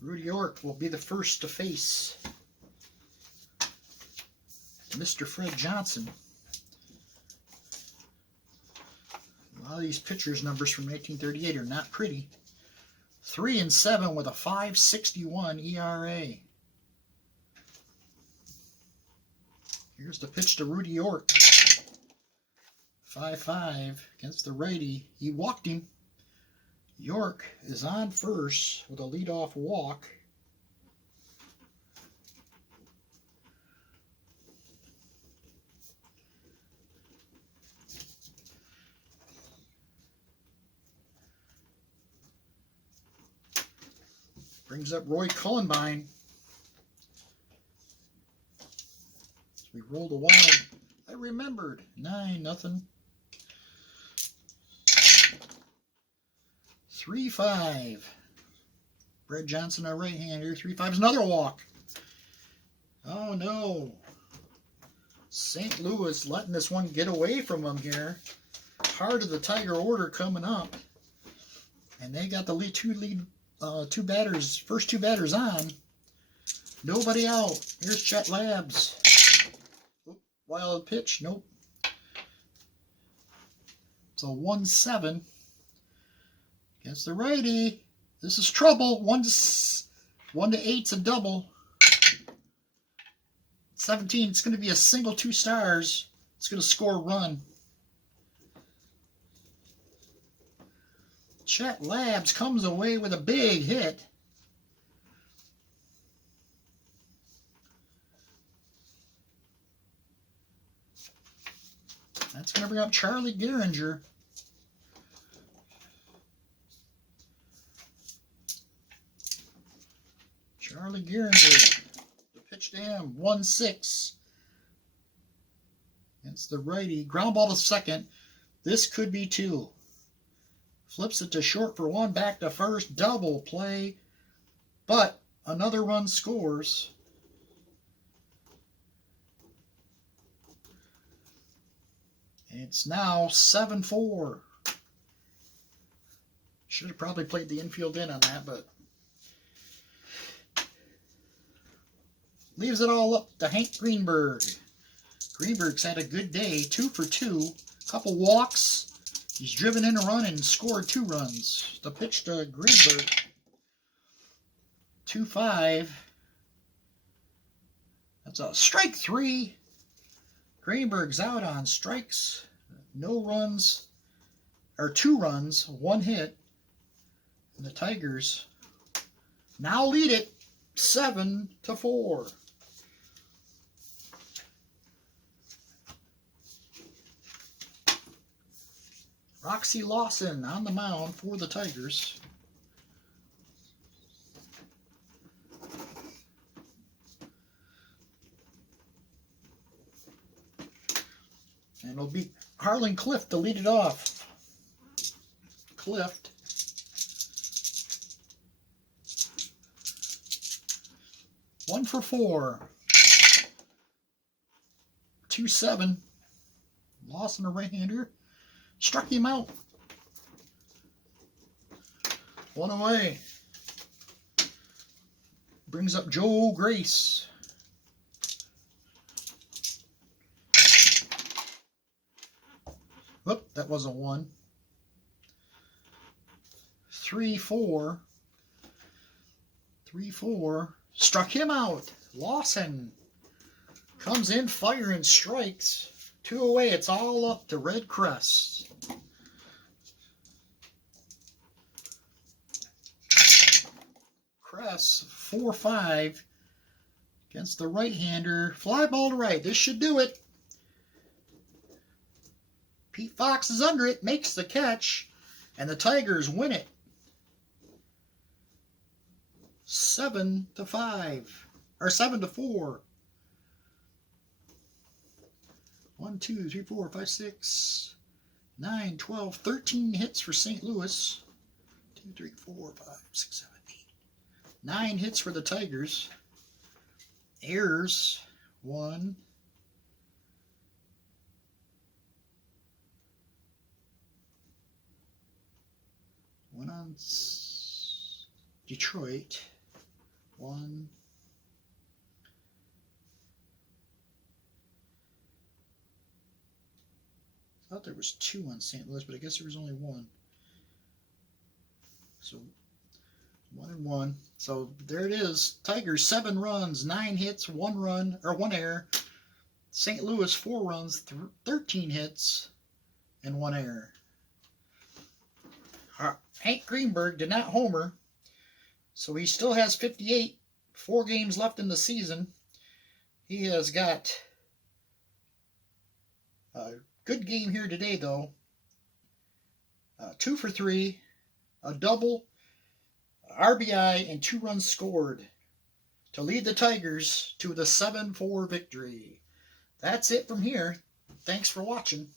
Rudy York will be the first to face Mr. Fred Johnson. A lot of these pitchers' numbers from 1938 are not pretty. 3-7 with a 5.61 ERA. Here's the pitch to Rudy York. 5-5 against the righty. He walked him. York is on first with a leadoff walk. Brings up Roy Cullenbine. As we roll the wild. I remembered. 9-0. 3-5. Fred Johnson, a right-hander. 3-5 is another walk. Oh no. St. Louis letting this one get away from them here. Heart of the Tiger order coming up. And they got the first two batters on. Nobody out. Here's Chet Labs. Oop, wild pitch. Nope. It's a 1-7 against the righty. This is trouble. 1-8's a double. 17. It's going to be a single 2 stars. It's going to score a run. Chet Labs comes away with a big hit. That's going to bring up Charlie Gehringer. Charlie Gehringer. The pitch to him. 1-6 against the righty. Ground ball to second. This could be 2. Flips it to short for 1, back to first, double play, but another run scores. It's now 7-4. Should have probably played the infield in on that, but leaves it all up to Hank Greenberg. Greenberg's had a good day, 2 for 2, couple walks. He's driven in a run and scored 2 runs. The pitch to Greenberg. 2-5. That's a strike 3. Greenberg's out on strikes. No runs, or 2 runs, 1 hit. And the Tigers now lead it 7-4. Roxy Lawson on the mound for the Tigers. And it'll be Harlan Clift to lead it off. Clift. One for 4. 2-7. Lost in a right-hander. Struck him out. 1 away. Brings up Joe Grace. Whoop, that wasn't 1. 3-4. 3-4. Struck him out. Lawson comes in, firing strikes. 2 away. It's all up to Red Crest. Crest 4-5 against the right-hander. Fly ball to right. This should do it. Pete Fox is under it, makes the catch, and the Tigers win it. 7-5, or 7-4. 1, 2, 3, 4, 5, 6, 9, 12, 13 hits for St. Louis. 2, 3, 4, 5, 6, 7, 8. 9 hits for the Tigers. Errors, 1. One on Detroit. 1. I thought there was 2 on St. Louis, but I guess there was only 1. So 1 and 1. So there it is. Tigers 7 runs, 9 hits, 1 run or 1 error. St. Louis 4 runs, 13 hits, and 1 error. Hank Greenberg did not homer, so he still has 58. 4 games left in the season. He has got a good game here today, though. 2 for 3, a double, RBI, and 2 runs scored to lead the Tigers to the 7-4 victory. That's it from here. Thanks for watching.